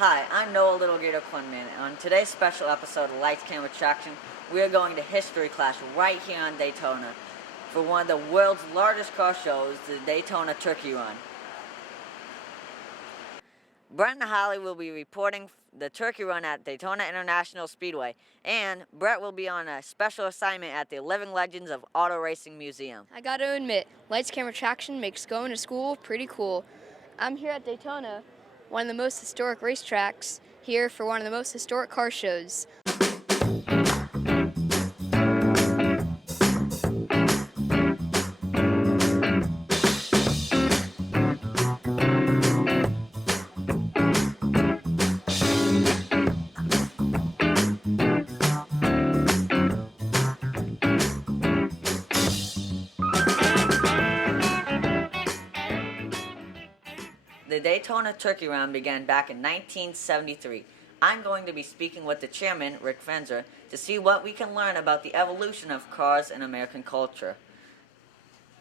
Hi, I'm Noah Little Gator Quinman, and on today's special episode of Lights, Camera, Traction, we are going to history class right here on Daytona for one of the world's largest car shows, the Daytona Turkey Run. Brett and Holly will be reporting the Turkey Run at Daytona International Speedway, and Brett will be on a special assignment at the Living Legends of Auto Racing Museum. I gotta admit, Lights, Camera, Traction makes going to school pretty cool. I'm here at Daytona, one of the most historic racetracks, here for one of the most historic car shows. The Daytona Turkey Run began back in 1973. I'm going to be speaking with the chairman, Rick Fenzer, to see what we can learn about the evolution of cars in American culture.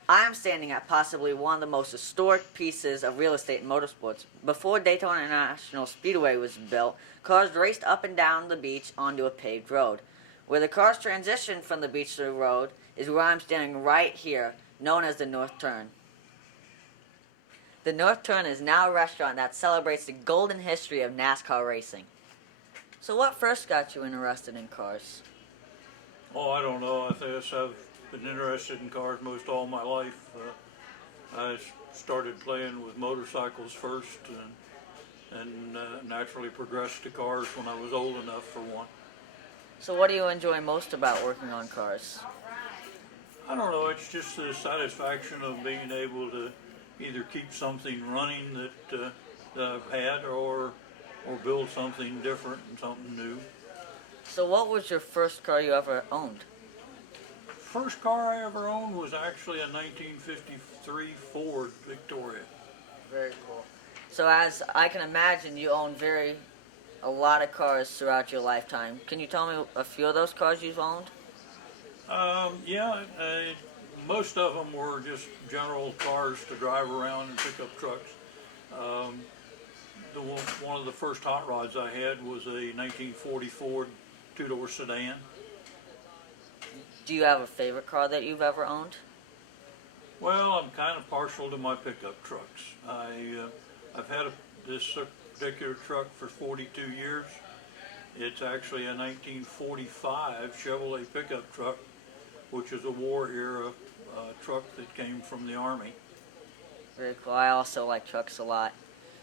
I am standing at possibly one of the most historic pieces of real estate in motorsports. Before Daytona International Speedway was built, cars raced up and down the beach onto a paved road. Where the cars transitioned from the beach to the road is where I'm standing right here, known as the North Turn. The North Turn is now a restaurant that celebrates the golden history of NASCAR racing. So what first got you interested in cars? Oh, I don't know. I guess I've been interested in cars most all my life. I started playing with motorcycles first and naturally progressed to cars when I was old enough for one. So what do you enjoy most about working on cars? I don't know. It's just the satisfaction of being able to either keep something running that I've had or build something different and something new. So what was your first car you ever owned? First car I ever owned was actually a 1953 Ford Victoria. Very cool. So as I can imagine, you owned a lot of cars throughout your lifetime. Can you tell me a few of those cars you've owned? Most of them were just general cars to drive around and pick up trucks. One of the first hot rods I had was a 1940 Ford two-door sedan. Do you have a favorite car that you've ever owned? Well, I'm kind of partial to my pickup trucks. I've had this particular truck for 42 years. It's actually a 1945 Chevrolet pickup truck, which is a war-era truck that came from the Army. Very cool. I also like trucks a lot.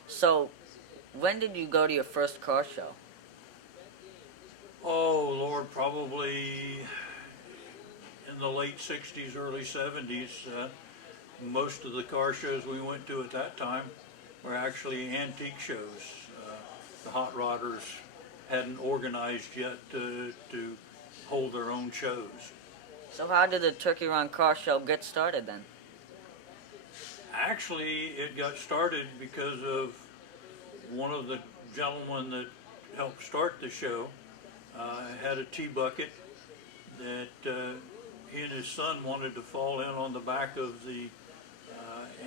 So, when did you go to your first car show? Oh, Lord, probably in the late 60s, early 70s. Most of the car shows we went to at that time were actually antique shows. The hot rodders hadn't organized yet to hold their own shows. So how did the Turkey Run car show get started then? Actually, it got started because of one of the gentlemen that helped start the show had a tea bucket that he and his son wanted to fall in on the back of the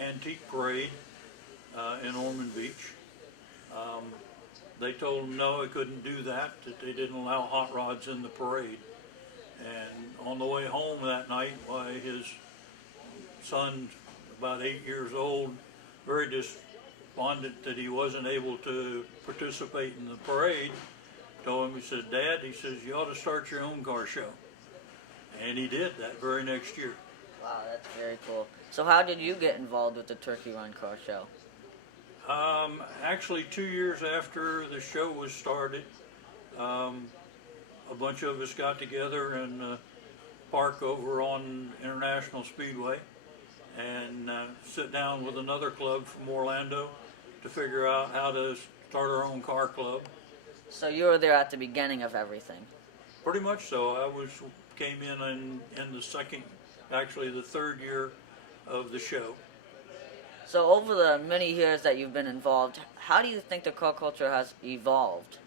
antique parade in Ormond Beach. They told him no, he couldn't do that they didn't allow hot rods in the parade. And on the way home that night, his son, about 8 years old, very despondent that he wasn't able to participate in the parade, told him, he said, "Dad," he says, "you ought to start your own car show." And he did that very next year. Wow, that's very cool. So how did you get involved with the Turkey Run car show? Actually, 2 years after the show was started, a bunch of us got together in a park over on International Speedway and sit down with another club from Orlando to figure out how to start our own car club. So you were there at the beginning of everything? Pretty much so. I came in the third year of the show. So over the many years that you've been involved, how do you think the car culture has evolved?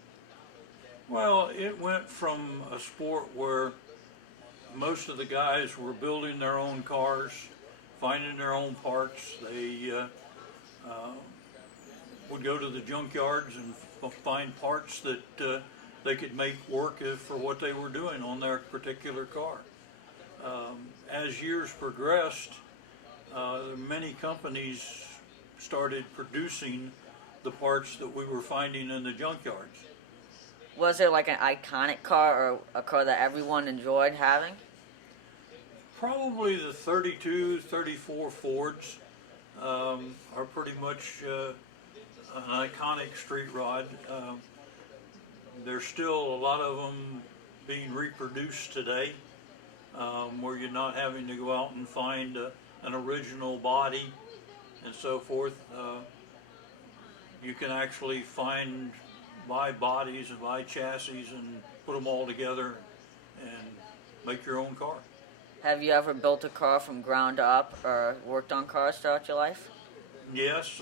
Well, it went from a sport where most of the guys were building their own cars, finding their own parts. They would go to the junkyards and find parts that they could make work for what they were doing on their particular car. As years progressed, many companies started producing the parts that we were finding in the junkyards. Was there like an iconic car or a car that everyone enjoyed having? Probably the 32, 34 Fords are pretty much an iconic street rod. There's still a lot of them being reproduced today, where you're not having to go out and find an original body and so forth. You can actually buy bodies and buy chassis and put them all together and make your own car. Have you ever built a car from ground up or worked on cars throughout your life? Yes,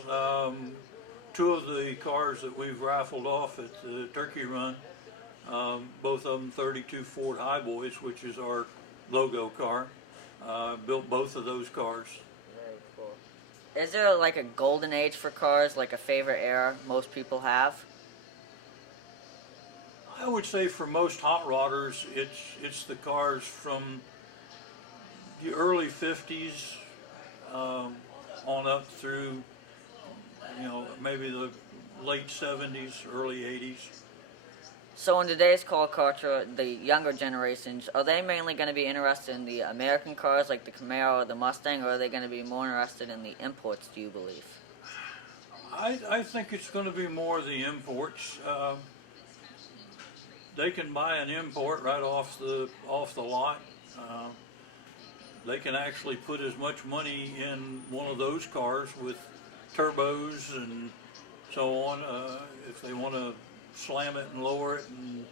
two of the cars that we've raffled off at the Turkey Run, both of them 32 Ford Highboys, which is our logo car. Built both of those cars. Very cool. Is there like a golden age for cars, like a favorite era most people have? I would say for most hot rodders, it's the cars from the early 50s on up through, maybe the late 70s, early 80s. So in today's car culture, the younger generations, are they mainly going to be interested in the American cars like the Camaro or the Mustang, or are they going to be more interested in the imports, do you believe? I think it's going to be more the imports. They can buy an import right off the lot. They can actually put as much money in one of those cars with turbos and so on. If they want to slam it and lower it and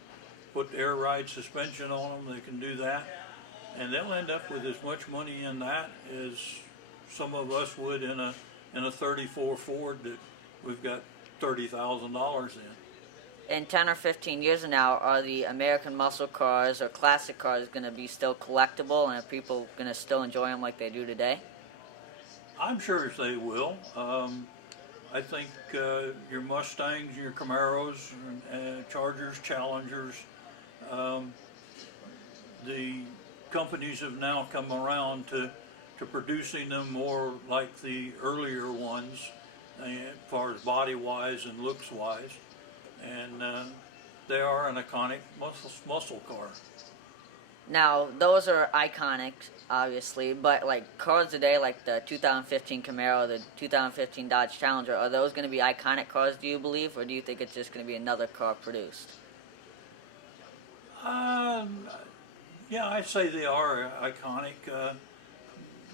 put air ride suspension on them, they can do that. And they'll end up with as much money in that as some of us would in a 34 Ford that we've got $30,000 in. In 10 or 15 years from now, are the American muscle cars or classic cars going to be still collectible, and are people going to still enjoy them like they do today? I'm sure they will. I think your Mustangs, your Camaros, Chargers, Challengers, the companies have now come around to producing them more like the earlier ones, as far as body-wise and looks-wise. And they are an iconic muscle car. Now, those are iconic, obviously, but like cars today, like the 2015 Camaro, the 2015 Dodge Challenger, are those going to be iconic cars, do you believe, or do you think it's just going to be another car produced? Yeah, I'd say they are iconic.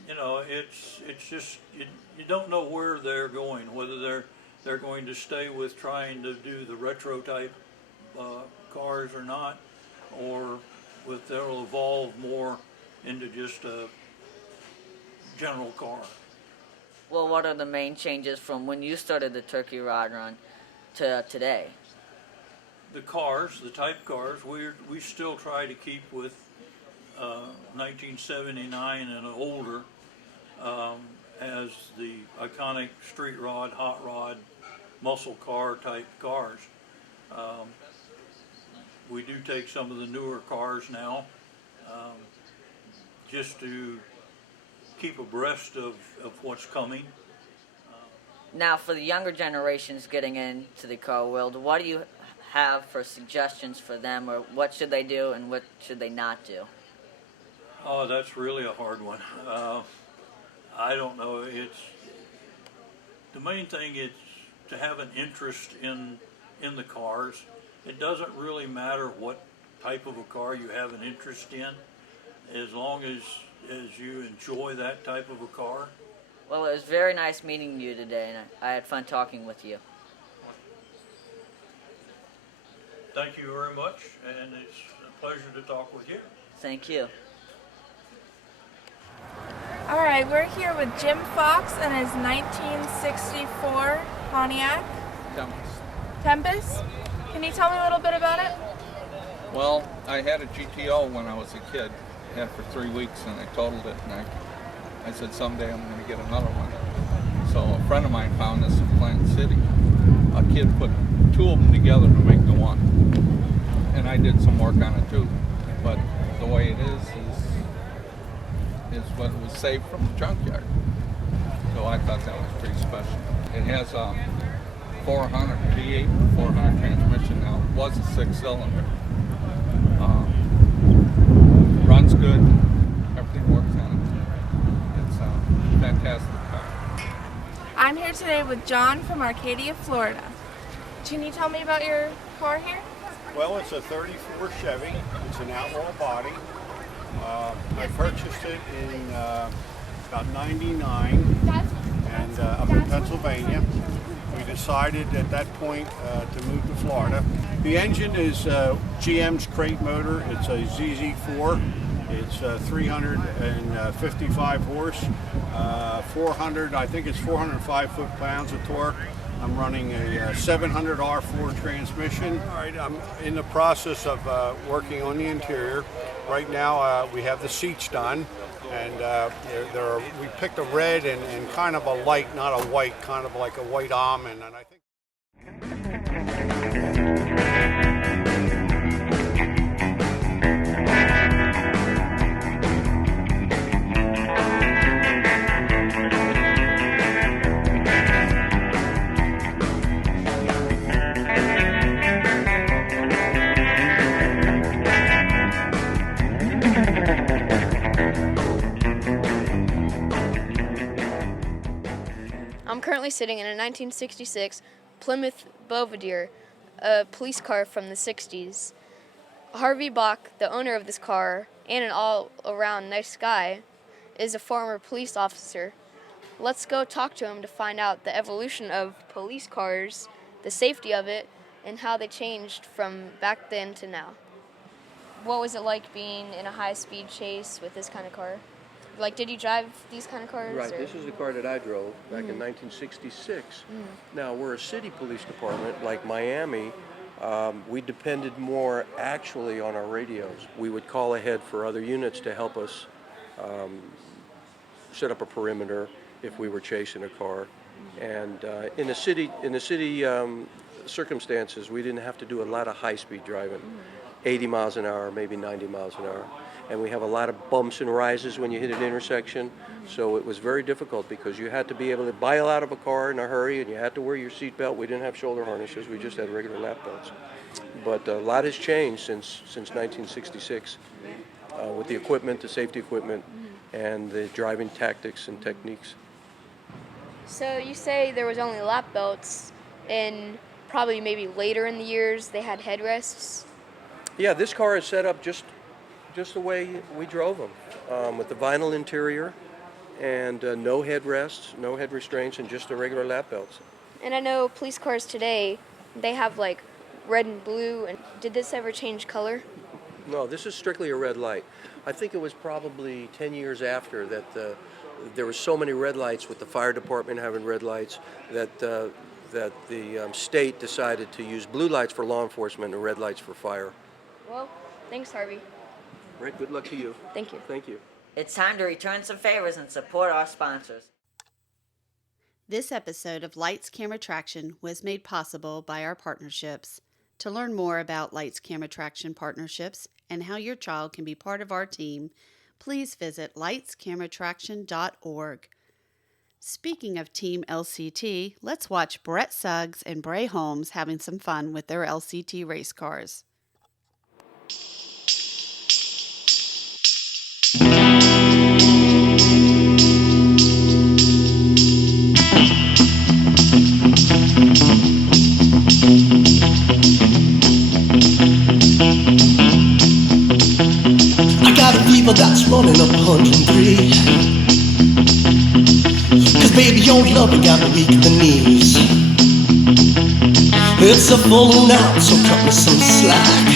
It's just you don't know where they're going, whether they're going to stay with trying to do the retro type cars or not, or they'll evolve more into just a general car. Well, what are the main changes from when you started the Turkey Rod Run to today? The cars, the type cars, we still try to keep with 1979 and older as the iconic street rod, hot rod, muscle car type cars. We do take some of the newer cars now just to keep abreast of what's coming. Now, for the younger generations getting into the car world, what do you have for suggestions for them, or what should they do and what should they not do? Oh, that's really a hard one. I don't know. It's the main thing is to have an interest in the cars. It doesn't really matter what type of a car you have an interest in, as long as you enjoy that type of a car. Well, it was very nice meeting you today, and I had fun talking with you. Thank you very much, and it's a pleasure to talk with you. Thank you. All right, we're here with Jim Fox and his 1964 Pontiac Tempest. Can you tell me a little bit about it? Well, I had a GTO when I was a kid. I had it for 3 weeks and I totaled it, and I said someday I'm going to get another one. So a friend of mine found this in Plant City, a kid put two of them together to make the one. And I did some work on it too. But the way it is what was saved from the junkyard. So I thought that was pretty special. It has a 400 V8 400 transmission now. It was a 6-cylinder. Runs good. Everything works on it. It's a fantastic car. I'm here today with John from Arcadia, Florida. Can you tell me about your car here? Well, it's a 34 Chevy. It's an outlaw body. I purchased it in about '99 and up in Pennsylvania. We decided at that point to move to Florida. The engine is GM's crate motor. It's a ZZ4. It's 355 horse, 400. I think it's 405 foot-pounds of torque. I'm running a 700 R4 transmission. All right, I'm in the process of working on the interior. Right now we have the seats done, and we picked a red and kind of a light, not a white, kind of like a white almond. And I think I'm currently sitting in a 1966 Plymouth Belvedere, a police car from the 60s. Harvey Bach, the owner of this car, and an all-around nice guy, is a former police officer. Let's go talk to him to find out the evolution of police cars, the safety of it, and how they changed from back then to now. What was it like being in a high-speed chase with this kind of car? Like, did you drive these kind of cars? Right, or? this is the car that I drove back in 1966. Now, we're a city police department, like Miami. We depended more actually on our radios. We would call ahead for other units to help us set up a perimeter if we were chasing a car. And in the city circumstances, we didn't have to do a lot of high-speed driving, 80 miles an hour, maybe 90 miles an hour. And we have a lot of bumps and rises when you hit an intersection, so it was very difficult because you had to be able to bail out of a car in a hurry, and you had to wear your seatbelt. We didn't have shoulder harnesses; we just had regular lap belts. But a lot has changed since 1966 with the equipment, the safety equipment, and the driving tactics and techniques. So you say there was only lap belts, and probably maybe later in the years they had headrests? Yeah, this car is set up just the way we drove them, with the vinyl interior and no headrests, no head restraints, and just the regular lap belts. And I know police cars today, they have like red and blue. And did this ever change color? No, this is strictly a red light. I think it was probably 10 years after that there were so many red lights with the fire department having red lights that the state decided to use blue lights for law enforcement and red lights for fire. Well, thanks, Harvey. Right, good luck to you. Thank you. Thank you. It's time to return some favors and support our sponsors. This episode of Lights Camera Traction was made possible by our partnerships. To learn more about Lights Camera Traction partnerships and how your child can be part of our team, please visit lightscameratraction.org. Speaking of Team LCT, let's watch Brett Suggs and Bray Holmes having some fun with their LCT race cars. That's running up 103. Cause baby, your love got me weak at the knees. It's a full moon out, so cut me some slack.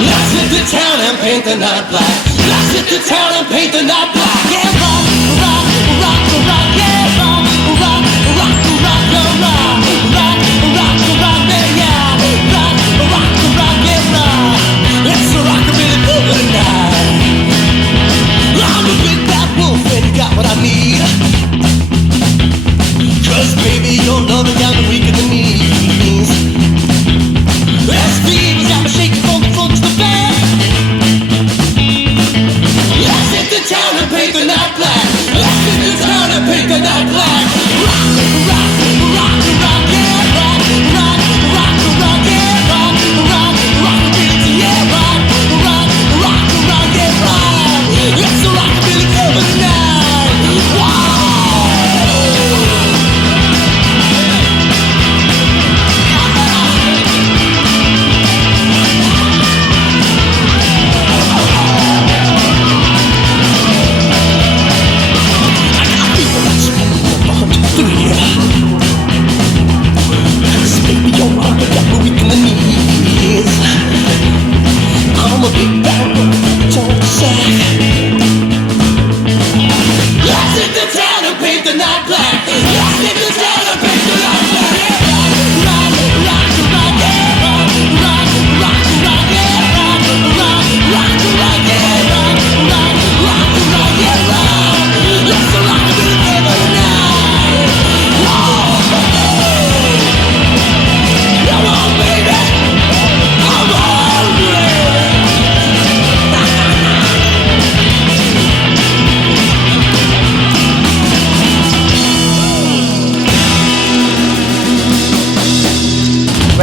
Let's hit the town and paint the night black. Let's hit the town and paint the night black. Yeah, rock, rock, rock, rock, yeah, rock, rock, rock, rock, rock, rock, rock, rock, yeah, rock, rock, rock, yeah, rock. It's a rockabilly boogie tonight. I'm a big bad wolf and you got what I need. Cause baby, your love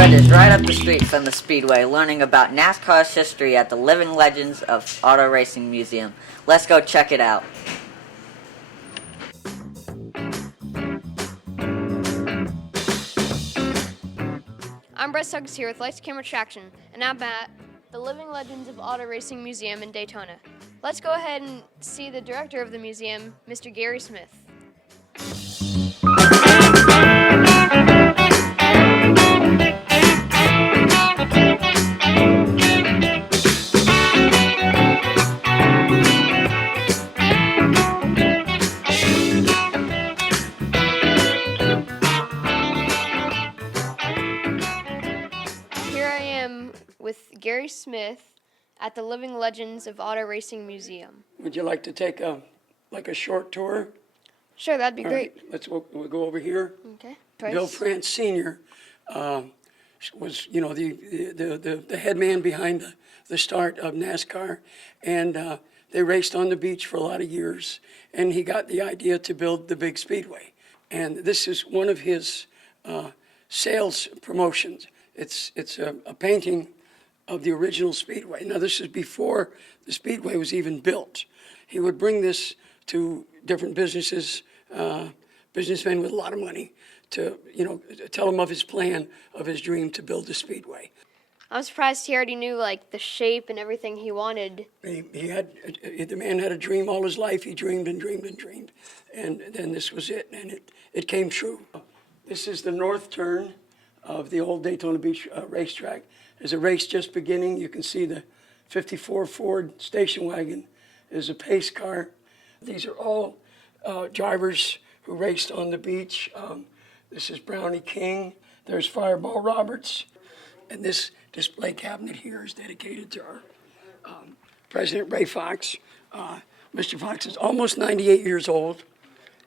Brett is right up the street from the Speedway learning about NASCAR's history at the Living Legends of Auto Racing Museum. Let's go check it out. I'm Brett Suggs here with Lights, Camera, Traction, and I'm at the Living Legends of Auto Racing Museum in Daytona. Let's go ahead and see the director of the museum, Mr. Gary Smith. Here I am with Gary Smith at the Living Legends of Auto Racing Museum. Would you like to take a short tour? Sure, that'd be All great. right, we'll go over here. Okay. Bill France Sr. Was, the head man behind the start of NASCAR, and they raced on the beach for a lot of years, and he got the idea to build the big speedway. And this is one of his sales promotions. It's a painting of the original speedway. Now, this is before the speedway was even built. He would bring this to different businesses, businessmen with a lot of money, to tell them of his plan, of his dream to build the speedway. I'm surprised he already knew like the shape and everything he wanted. The man had a dream all his life. He dreamed and dreamed and dreamed, and then this was it, and it came true. This is the north turn of the old Daytona Beach racetrack. There's a race just beginning. You can see the 54 Ford station wagon is a pace car. These are all drivers who raced on the beach. This is Brownie King. There's Fireball Roberts. And this display cabinet here is dedicated to our President Ray Fox. Mr. Fox is almost 98 years old.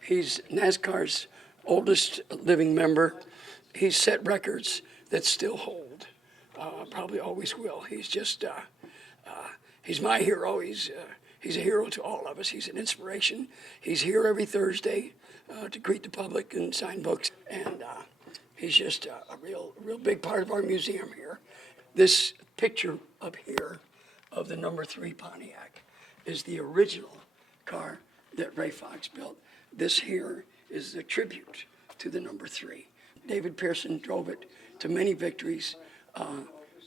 He's NASCAR's oldest living member. He's set records that still hold, probably always will. He's just, he's my hero. He's a hero to all of us. He's an inspiration. He's here every Thursday to greet the public and sign books. And he's just a real big part of our museum here. This picture up here of the number 3 Pontiac is the original car that Ray Fox built. This here is a tribute to the number 3. David Pearson drove it to many victories.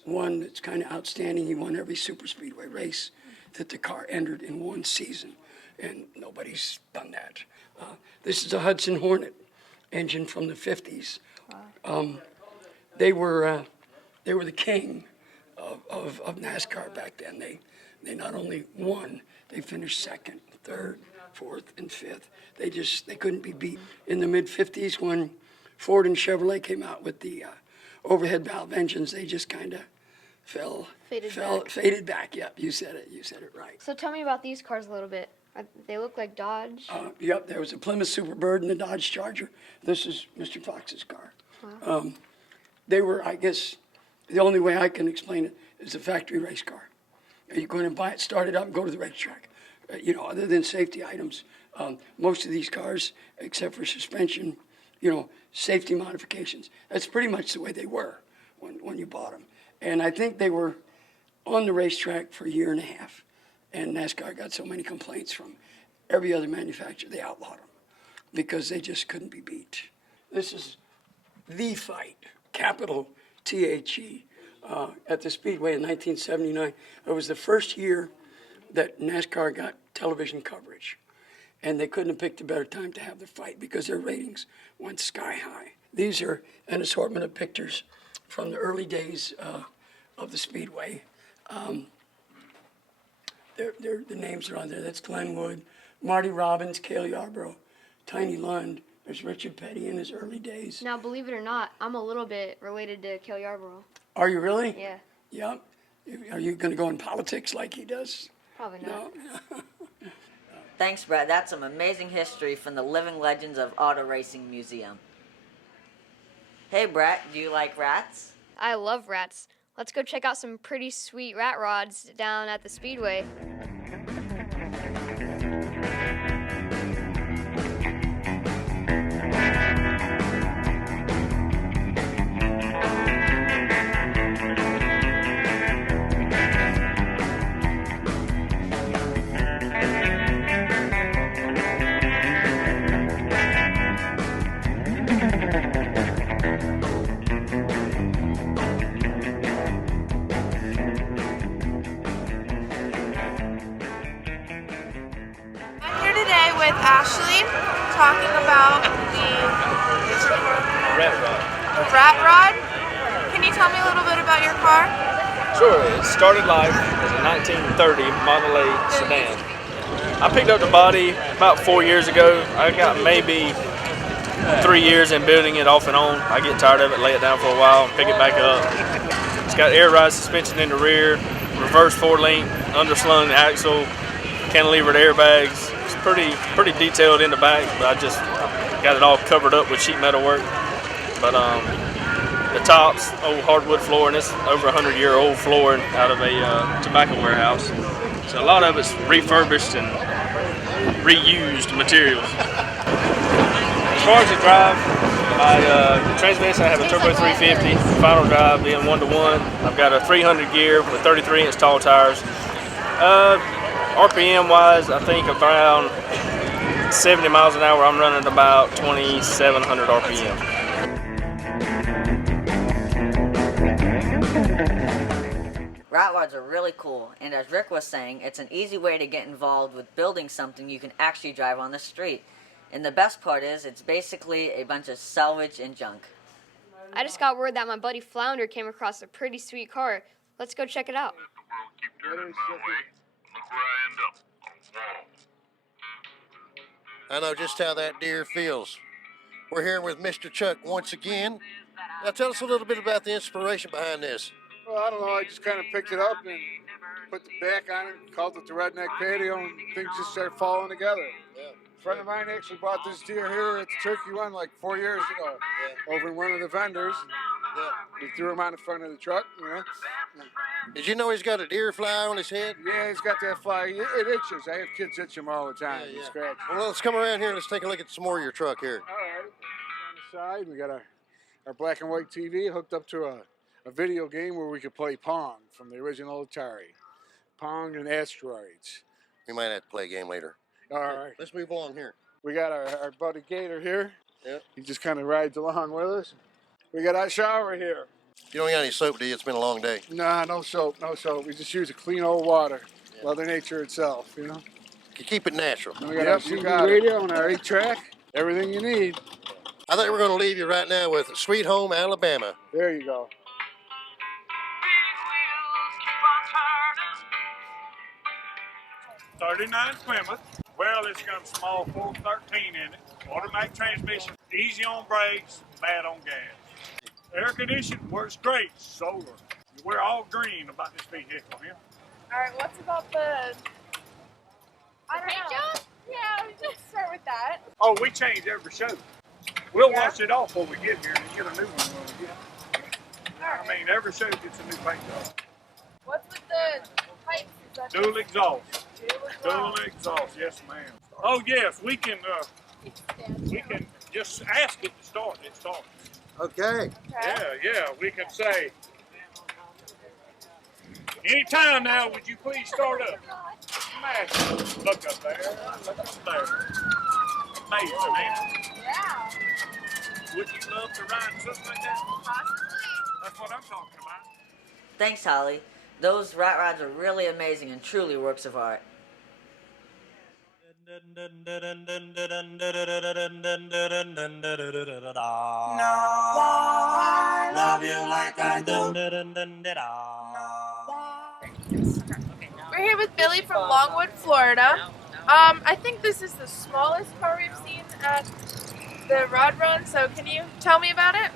One that's kind of outstanding. He won every super speedway race that the car entered in one season, and nobody's done that. This is a Hudson Hornet engine from the 50s. They were the king of NASCAR back then. They not only won, they finished second, third, fourth, and fifth. They couldn't be beat. In the mid-50s, when Ford and Chevrolet came out with the overhead valve engines, they just kind of faded back. Yep, you said it right. So tell me about these cars a little bit. They look like Dodge. Yep, there was a Plymouth Superbird and a Dodge Charger. This is Mr. Fox's car. Wow. They were, I guess, the only way I can explain it is a factory race car. You go in and buy it, start it up, and go to the racetrack. Other than safety items, most of these cars, except for suspension, safety modifications. That's pretty much the way they were when you bought them. And I think they were on the racetrack for a year and a half. And NASCAR got so many complaints from every other manufacturer, they outlawed them because they just couldn't be beat. This is the fight, capital THE, at the Speedway in 1979. It was the first year that NASCAR got television coverage. And they couldn't have picked a better time to have the fight because their ratings went sky high. These are an assortment of pictures from the early days of the Speedway. The names are on there. That's Glenn Wood, Marty Robbins, Cale Yarborough, Tiny Lund. There's Richard Petty in his early days. Now, believe it or not, I'm a little bit related to Cale Yarborough. Are you really? Yeah. Yep. Are you going to go in politics like he does? Probably not. No. Thanks, Brett. That's some amazing history from the Living Legends of Auto Racing Museum. Hey, Brett, do you like rats? I love rats. Let's go check out some pretty sweet rat rods down at the Speedway. Ashley talking about the rat rod. Can you tell me a little bit about your car? Sure, it started life as a 1930 Model A sedan. I picked up the body about 4 years ago. I got maybe 3 years in building it off and on. I get tired of it, lay it down for a while, and pick it back up. It's got air ride suspension in the rear, reverse 4-link, underslung axle, cantilevered airbags. It's pretty detailed in the back, but I just got it all covered up with sheet metal work. But the top's old hardwood flooring. It's over 100-year-old flooring out of a tobacco warehouse. So a lot of it's refurbished and reused materials. As far as the drive, my transmission, I have a turbo 350, final drive being 1-to-1. I've got a 300 gear with 33-inch tall tires. RPM wise, I think around 70 miles an hour, I'm running about 2,700 RPM. Rat rods are really cool, and as Rick was saying, it's an easy way to get involved with building something you can actually drive on the street. And the best part is, it's basically a bunch of salvage and junk. I just got word that my buddy Flounder came across a pretty sweet car. Let's go check it out. I know just how that deer feels. We're here with Mr. Chuck once again. Now tell us a little bit about the inspiration behind this. Well, I don't know. I just kind of picked it up and put the back on it, called it the Redneck Patio, and things just started falling together. Yeah. A friend of mine actually bought this deer here at the turkey run like 4 years ago, over in one of the vendors. Yeah. We threw him on the front of the truck, you know. Did you know he's got a deer fly on his head? Yeah, he's got that fly. It itches. I have kids itch him all the time. Yeah, yeah. He scratches. Well, let's come around here and let's take a look at some more of your truck here. All right. On the side, we got our black and white TV hooked up to a video game where we could play Pong from the original Atari. Pong and Asteroids. We might have to play a game later. All right. Let's move along here. We got our buddy Gator here. Yep. He just kind of rides along with us. We got our shower here. You don't got any soap, do you? It's been a long day. Nah, no soap, no soap. We just use a clean old water. Yeah. Mother Nature itself, you know. You keep it natural. And we got our CB radio and our 8-track. Everything you need. I think we're going to leave you right now with Sweet Home Alabama. There you go. 39 Plymouth. Well, it's got a small 413 in it. Automatic transmission, easy on brakes, bad on gas. Air conditioning works great. Solar. We're all green about this vehicle here. All right, what's about the paint job? Yeah, we can start with that. Oh, we change every show. We'll wash it off when we get here and get a new one when we get here. I mean, every show gets a new paint job. What's with the pipes? Is that Dual exhaust. Dual exhaust, yes, ma'am. Oh, yes, we can just ask it to start. It starts. Okay. Yeah, we can say, anytime now, would you please start up? Smash. Look up there. Look up there. Amazing, man. Yeah. Would you love to ride something like that? Possibly. That's what I'm talking about. Thanks, Holly. Those rat rods are really amazing and truly works of art. Love you like I do. We're here with Billy from Longwood, Florida. I think this is the smallest car we've seen at the Rod Run, so can you tell me about it?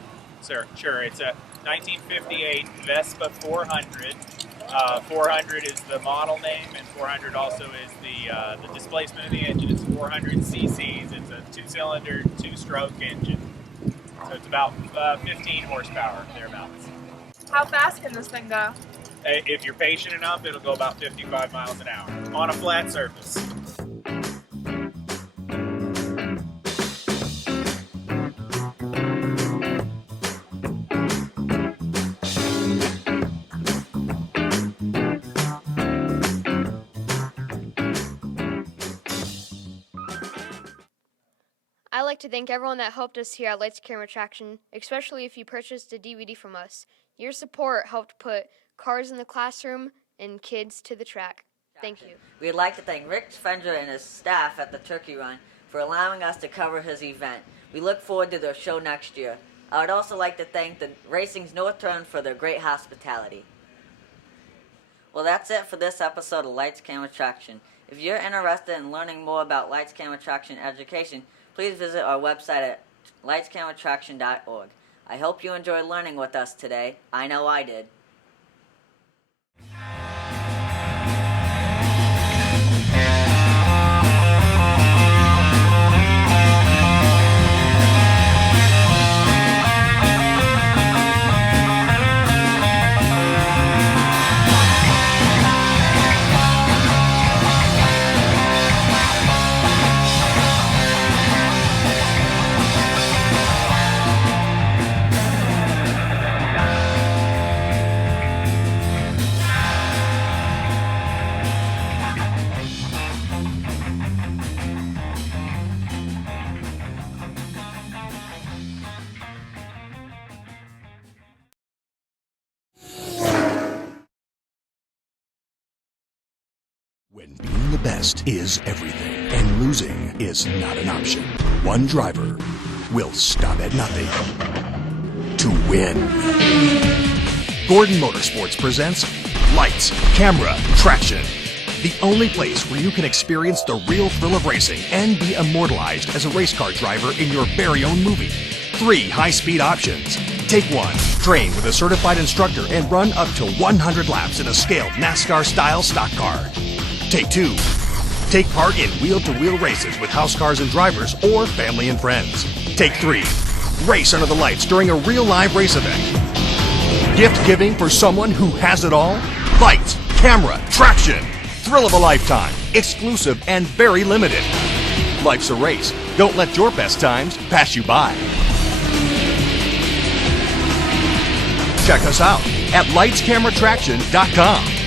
Sure. It's a 1958 Vespa 400. 400 is the model name, and 400 also is the displacement of the engine. It's 400 cc's. It's a two-cylinder, two-stroke engine. So it's about 15 horsepower, thereabouts. How fast can this thing go? If you're patient enough, it'll go about 55 miles an hour on a flat surface. I'd like to thank everyone that helped us here at Lights Camera Traction, especially if you purchased a DVD from us. Your support helped put cars in the classroom and kids to the track. Thank you. We'd like to thank Rick Fender and his staff at the Turkey Run for allowing us to cover his event. We look forward to their show next year. I would also like to thank the Racing's North Turn for their great hospitality. Well, that's it for this episode of Lights, Camera, Traction. If you're interested in learning more about Lights, Camera, Traction education, please visit our website at lightscameratraction.org. I hope you enjoyed learning with us today. I know I did. When being the best is everything and losing is not an option, one driver will stop at nothing to win. Gordon Motorsports presents Lights, Camera, Traction. The only place where you can experience the real thrill of racing and be immortalized as a race car driver in your very own movie. 3 high-speed options. Take 1. Train with a certified instructor and run up to 100 laps in a scaled NASCAR-style stock car. Take 2. Take part in wheel-to-wheel races with house cars and drivers or family and friends. Take 3. Race under the lights during a real live race event. Gift giving for someone who has it all? Lights, camera, traction. Thrill of a lifetime. Exclusive and very limited. Life's a race. Don't let your best times pass you by. Check us out at lightscameratraction.com.